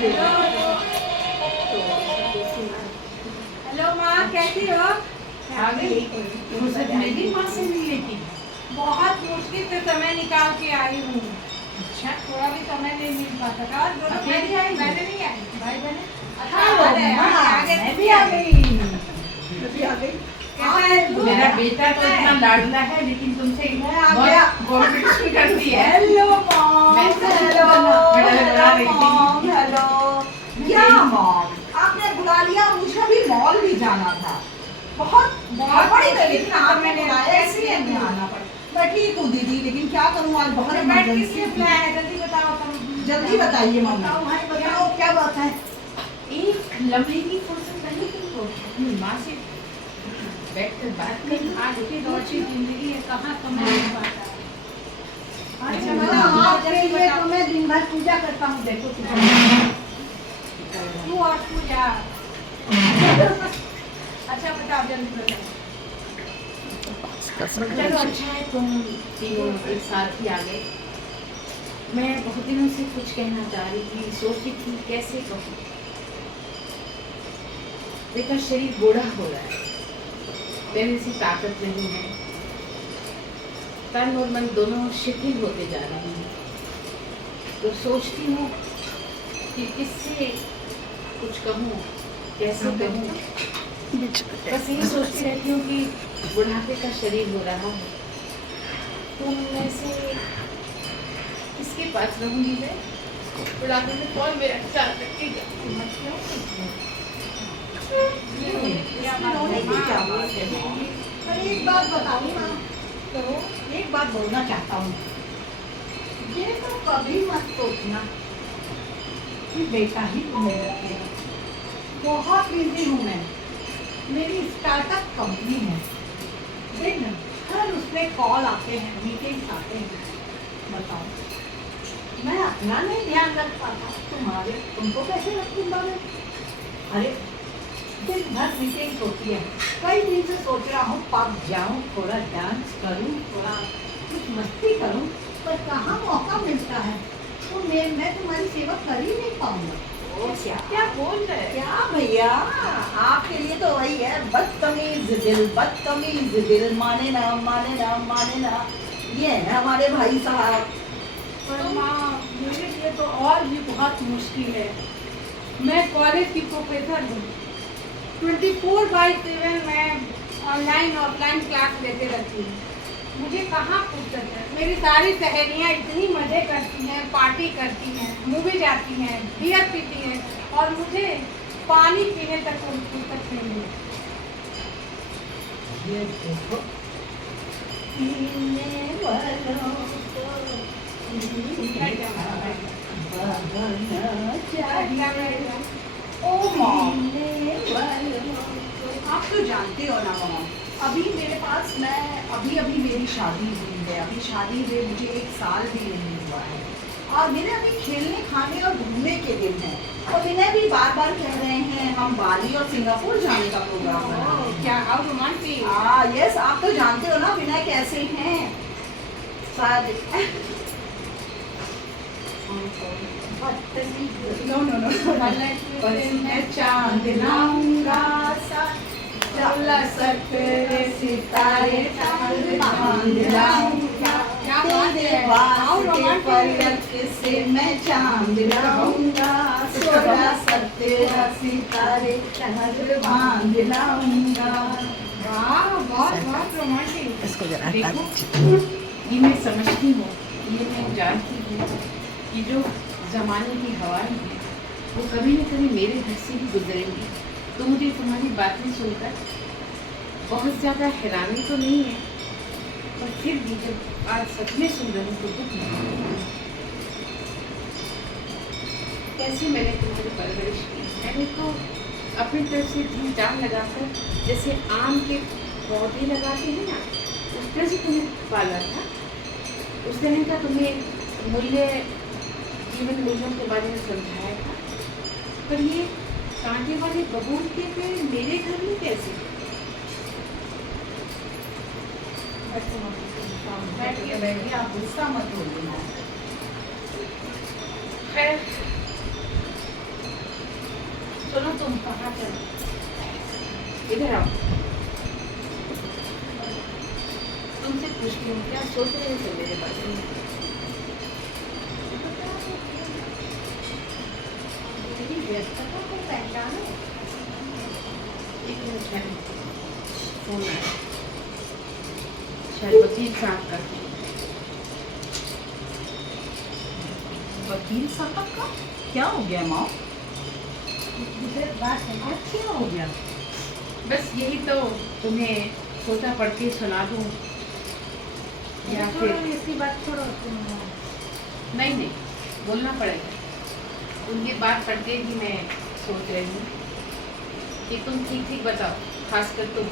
Hello माँ, कैसी हो? मेरी माँ से नहीं लेती। बहुत मुश्किल से समय निकाल के आई हूँ। अच्छा, थोड़ा भी समय नहीं मिल पाता था। और दोनों अकेली भाई आई? बहनें नहीं आई? भाई बहनें? मैं भी आ गई। मेरा बेटा तो इतना लाडला है, लेकिन तुमसे बहुत कॉम्पिटिशन करती है। हेलो मॉम, मैं तो हेलो बड़ा रही थी। Mom, hello. क्या मॉम, आपने बुला लिया? मुझे भी मॉल भी जाना था। बहुत बड़ी तकलीफ में आपने बुलाया, इसलिए नहीं आना पड़ा। मैं ठीक हूँ दीदी, लेकिन क्या करूँ, आज बहुत मैं इमरजेंसी किसलिए थी। बुलाया है? जल्दी बताओ तुम। जल्दी बताइए मम्मी। बताओ भाई, बताओ। बताओ क्या बात है? एक लम्हे की फुर्सत नहीं तुमको अपनी माँ से बैठकर बात करनी? आज की दौड़ती जिंदगी है, कहाँ समय मिल पाता है। अच्छा मैं बताओ, आपके जल्दी लिए बताओ। तो मैं दिन भर पूजा करता हूँ, देखो तू और पूजा। अच्छा बताओ, जल्दी बताओ। चलो अच्छा है तुम तीनों एक साथ ही आ गए। मैं बहुत दिनों से कुछ कहना चाह रही थी, सोच रही थी कैसे कहूँ। देखा शरीर बूढ़ा हो रहा है, पहले से ताकत नहीं है, तन और मन दोनों शिथिल होते जा रहे हैं। तो सोचती हूँ कि किससे कुछ कहूँ, कैसे कहूँ। बस यही सोचती रहती हूँ कि बुढ़ापे का शरीर हो रहा है, तुम में से किसके पास रहूंगी मैं? बुढ़ापे में कौन मेरा ख्याल रखेगा? रोने की क्या बात है मॉम? पर एक बात बताऊँ ना, तो एक बात बोलना चाहता हूँ। ये तो कभी मत सोचना कि बेटा ही तुम्हें रखेगा। बहुत बिजी हूँ मैं, मेरी स्टार्टअप कंपनी है, दिन हर उसमें कॉल आते हैं, मीटिंग्स आते हैं। बताओ, मैं अपना नहीं ध्यान रख पाता, तुमको कैसे रखूंगा मैं? अरे दिन भर मीटिंग होती है, कई दिन से सोच रहा हूँ पब जाऊँ, थोड़ा डांस करूँ, थोड़ा कुछ मस्ती करूँ, पर कहाँ मौका मिलता है। तो मैं तुम्हारी सेवा कर ही नहीं पाऊंगा। क्या बोल रहे हैं? क्या भैया, आपके लिए तो वही है, बदतमीज दिल, माने ना माने ना माने ना। ये है हमारे भाई साहब। पर माँ, मेरे लिए तो और भी बहुत मुश्किल है। मैं कॉलेज की प्रोफेसर हूँ, 24/7 मैं ऑनलाइन ऑफलाइन क्लास लेते रहती हूँ। मुझे कहाँ फुर्सत है? मेरी सारी सहेलियाँ इतनी मज़े करती हैं, पार्टी करती हैं, मूवी जाती हैं, बियर पीती हैं, और मुझे पानी पीने तक कोई फुर्सत नहीं है। ये देखो, पीने वालों को ओ मॉम, आप तो जानते हो ना मॉम, अभी मेरे पास अभी मेरी शादी हुई है, अभी शादी हुए मुझे 1 साल भी नहीं हुआ है, और मेरे अभी खेलने खाने और घूमने के दिन है। और विनय भी बार बार कह रहे हैं हम बाली और सिंगापुर जाने का प्रोग्राम बना रहे हैं। क्या हाउ रोमांटिक। यस, आप तो जानते हो ना विनय कैसे हैं। शायद नो पर मैं चांद लाऊंगा, चला सकते सितारे चांद लाऊंगा, तेरे वास्ते पलक से मैं चांद लाऊंगा, 16 सितारे चांद बांध लाऊंगा। वाह, बहुत बहुत रोमांटिक। देखो, ये मैं समझती हूँ, ये मैं जानती हूँ कि जो जमाने की हवाएं हैं वो कभी न कभी मेरे घर से भी गुजरेंगी। तो मुझे तुम्हारी बातें सुनकर बहुत ज़्यादा हैरानी तो नहीं है, पर फिर भी जब आज सच में सुन रही हूँ तो दुख नहीं। कैसे मैंने तुम्हारी परवरिश की? मैंने तो अपनी तरफ से जी जान लगाकर, जैसे आम के पौधे लगाते हैं ना, उस तरह से तुम्हें पाला था। उस दिन का तुम्हें जीवन मूल्यों के बारे में समझाया था, पर ये कांटे वाले बबूल के पेड़ मेरे घर में कैसे? बैठिए, आप गुस्सा मत होइए। खैर, तुम कहाँ चले? इधर आओ, तुमसे पूछती हूँ क्या सोच रहे थे मेरे बारे में? मेरी व्यस्तता को पहचानो। एक मिनट ठहरो, फोन आया, शायद वकील साहब का। वकील साहब का क्या हो गया माँ? बात है आज क्या हो गया? बस यही तो तुम्हें सोचा पढ़ के सुना दूँ, या फिर इसकी बात छोड़ो तुम। नहीं नहीं बोलना पड़ेगा। उनकी बात पढ़ के ही मैं सोच रही हूँ कि तुम ठीक ठीक बताओ, खासकर तुम।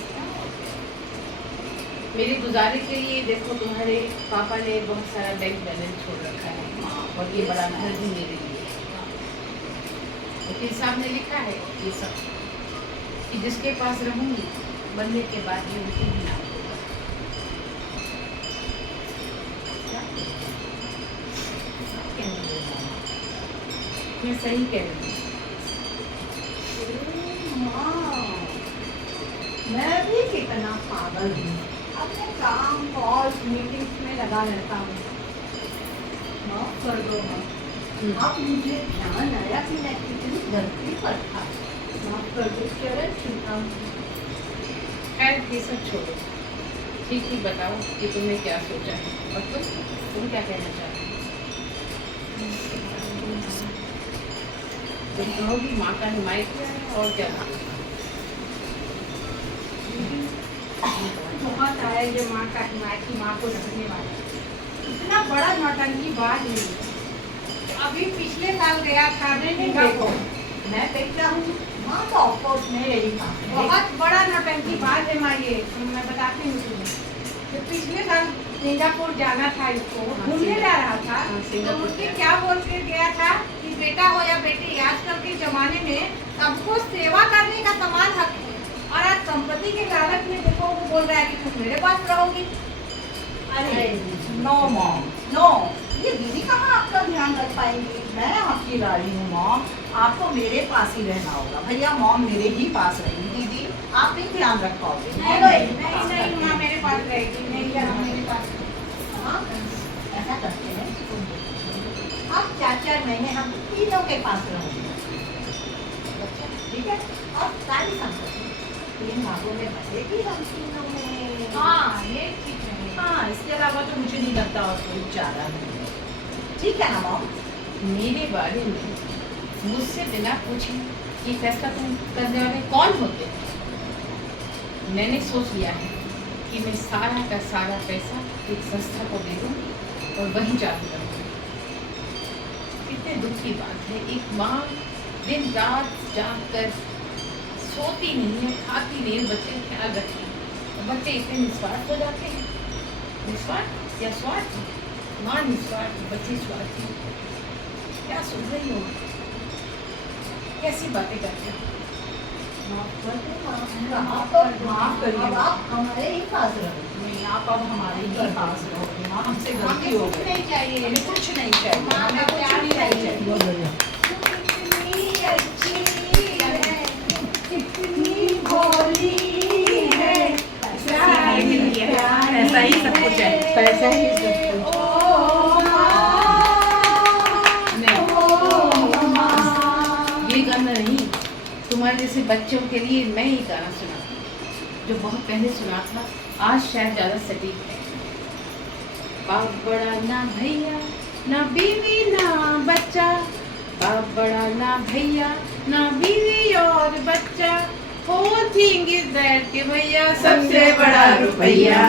मेरे गुजारे के लिए देखो, तुम्हारे पापा ने बहुत सारा बैंक बैलेंस छोड़ रखा है और ये बड़ा घर भी मेरे लिए। वकील साहब ने लिखा है ये सब कि जिसके पास रहूंगी बनने के बाद ये उनके भी नाम होगा। मैं सही कह रही हूँ। माँ, मैं भी कितना पागल हूँ, अपने काम कॉल्स मीटिंग्स में लगा रहता हूँ। माफ कर दो माँ, अब मुझे ध्यान आया कि मैं कितनी गलती पर था। माफ कर दो, चरण छूता हूँ। खैर ये सब छोड़ो, ठीक ही बताओ कि तुमने क्या सोचा है और तुम क्या कहना चाहते हो? तुम कहोगी माँ का हिमायत किया है और क्या? बहुत आया जो माँ का हिमायती, माँ को रखने वाला। इतना बड़ा नौटंकी बात नहीं। अभी पिछले साल गया था देखो, मैं देखता हूँ माँ तो ऑफकोर्स में यही था। बहुत बड़ा नौटंकी बात है माँ ये, मैं बताती हूँ तुम्हें। तो पिछले साल सिंगापुर जाना था इसको, घूमने जा रहा था। हाँ, तो सिंगापुर उसके गया। क्या बोल के गया था कि बेटा हो या बेटी, आजकल के जमाने में सबको सेवा करने का समान हक है। और आज संपत्ति के लालच में देखो वो बोल रहा है कि तुम मेरे पास रहोगी। अरे नो मॉम, नो, ये दीदी कहाँ आपका ध्यान रख पाएंगी? मैं आपकी लाड़ी हूँ मॉम, आपको मेरे पास ही रहना होगा। भैया मॉम मेरे ही पास रहेगी, दीदी आप नहीं ध्यान रख पाओगे। नहीं माँ मेरे पास रहेगी, नहीं यहाँ मेरे पास। हाँ, ऐसा करते हैं, आप 4-4 महीने हम तीनों के पास रहोगे। अच्छा, ठीक है? और सारी संपत्ति 3 भागों में बचेगी हम तीनों में। हाँ ये ठीक है। हाँ, इसके अलावा तो मुझे नहीं लगता और कोई चारा है। ठीक है ना मॉम? मेरे बारे में मुझसे बिना पूछे ये फैसला तुम करने वाले कौन होते हैं? मैंने सोच लिया है कि मैं सारा का सारा पैसा एक संस्था को दे दूँ और वहीं चालू करूँगी। कितने दुख की बात है, एक माँ दिन रात जाग कर सोती नहीं है, खाती नहीं है, बच्चे का ख्याल रखती है। और बच्चे इतने निस्वार्थ हो जाते हैं। निस्वार्थ या स्वार्थ? माँ निस्वार्थ, बच्चे स्वार्थी। क्या सुन रही हो? कैसी बातें करते हो? माफ कर दो, माफ तो माफ करिए। अब आप हमारे ही पास रहो। नहीं, आप अब हमारे ही पास रहोगे। माँ हमसे गलती हो गई। नहीं चाहिए, हमें कुछ नहीं चाहिए। माँ हमें का कुछ प्यार नहीं चाहिए। चाहिए। बहुत बढ़िया। कितनी अच्छी है, कितनी भोली है, ऐसा ही सब कुछ है, पैसा ही सब कुछ। ओ माँ, ये गाना नहीं, तुम्हारे जैसे बच्चों के लिए मैं ये गाना सुना जो बहुत पहले सुना था, आज शायद ज़्यादा सटीक है। बाप बड़ा ना भैया ना बीवी ना बच्चा, बाप बड़ा ना भैया ना बीवी और बच्चा, whole thing is that कि भैया सबसे बड़ा रुपया,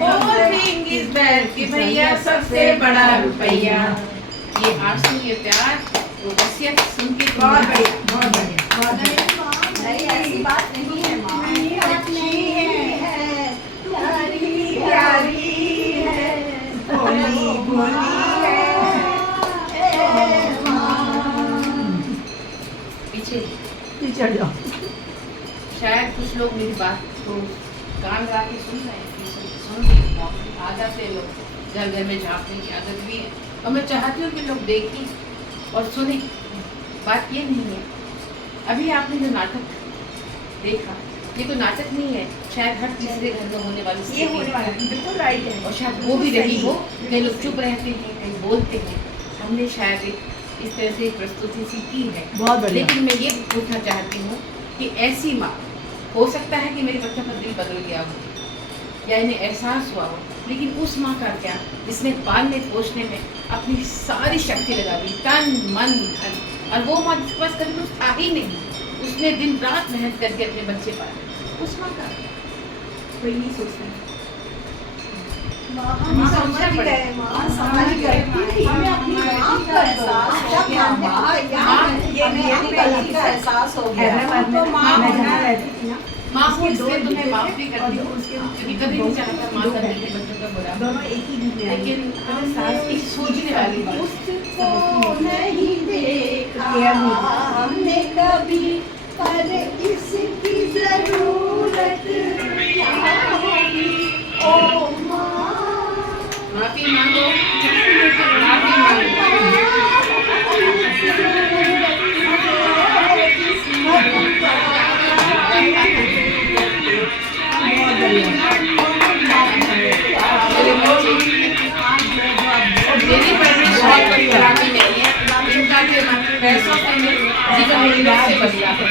whole thing is that कि भैया सबसे बड़ा रुपया। ये आंसू ये प्यार वो वसीयत सुन के बहुत बढ़िया, बहुत बढ़िया, बहुत बढ़िया। नहीं, ऐसी बात नहीं है माँ। नहीं, अच्छी है, प्यारी प्यारी है, भोली भोली है, ए माँ। पीछे चढ़ जाओ। शायद कुछ लोग मेरी बात को कान लगा के सुन रहे हैं कि सुन रहे हैं। आ जाते लोग घर घर में झाँकने की आदत भी है और मैं चाहती हूँ कि लोग देखें और सुने। बात ये नहीं है अभी आपने जो नाटक देखा, ये तो नाटक नहीं है, शायद हर तीसरे घर में होने वाली ये स्थिति होने वाला है, बिल्कुल राइट है। और शायद वो भी रही हो, कई लोग चुप रहते हैं, कई बोलते हैं। हमने शायद इस तरह से प्रस्तुति सी की है। बहुत बढ़िया। लेकिन मैं ये पूछना चाहती हूँ कि ऐसी माँ, हो सकता है कि मेरे बच्चों का दिल बदल गया हो या इन्हें एहसास हुआ हो, लेकिन उस माँ का क्या जिसने पालने पोषने में अपनी सारी शक्ति लगा दी, तन मन धन, और वो माँ जिसके पास कभी कुछ था ही नहीं, उसने दिन रात मेहनत करके अपने बच्चे पाले, उस माँ का कोई नहीं सोचता। हम समझ गए माँ, समझ गए कि हमें अपनी माँ का एहसास हो गया। माँ ये मेरी गलती का एहसास हो गया। तो माँ मैं होना जहाँ माँ को इसलिए तो मैं माफ भी करती हूँ क्योंकि कभी नहीं चाहता माँ का अपने बच्चों का बुरा, दोनों एक ही दिन में आए। लेकिन सास की सोचने वाली बात। उसको नहीं देखा हमने कभी, पर इसकी जरूरत क्या होगी ओ माँ। माफी मांगो, माफी मांगो। मेरी परवरिश बहुत बड़ी खराबी नहीं है, इनका के मात्र पैसों से जीवन में से बदला है।